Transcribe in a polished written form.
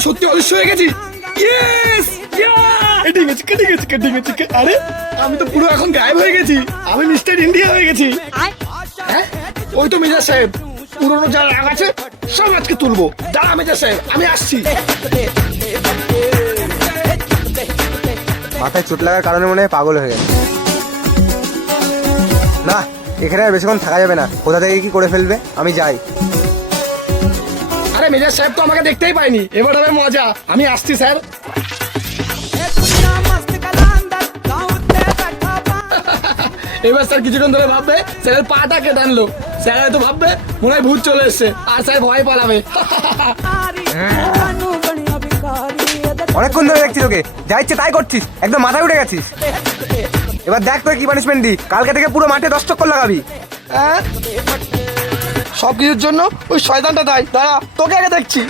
আমি সত্যি অদৃশ্য হয়ে গেছি। ইয়েস, কেটে গেছি কেটে গেছি কেটে গেছি। আরে আমি তো পুরো এখন গায়েব হয়ে গেছি, আমি মিস্টার ইন্ডিয়া হয়ে গেছি। হ্যাঁ, ওই তো মেজর সাহেব, পুরোনো যা রাগ আছে সব আজকে তুলবো। দাঁড়া মেজর সাহেব, আমি আসছি। মাথায় চোট লাগার কারণে মনে হয় পাগল হয়ে গেছে। না, এখানে আর বেশিক্ষণ থাকা যাবে না, কোথা থেকে কি করে ফেলবে। আমি যাই। আরে মেজর সাহেব তো আমাকে দেখতেই পাইনি, এবার হবে মজা। আমি আসছি স্যার। এবার স্যার কিছুক্ষণ ধরে ভাববে স্যারের পাটা কেটে আনলো। স্যার হয়তো ভাববে মনে হয় ভূত চলে এসছে, আর স্যার ভয় পালাবে। অনেকক্ষণ ধরে দেখছি তোকে, যা ইচ্ছে তাই করছিস, একদম মাথায় উঠে গেছিস। এবার দেখ তোকে কি পানিশমেন্ট দিই। কালকে থেকে পুরো মাঠে 10 চক্কর লাগাবি। সব কিছুর জন্য ওই শয়তানটা দায়ী। দাঁড়া, তোকে আগে দেখছি।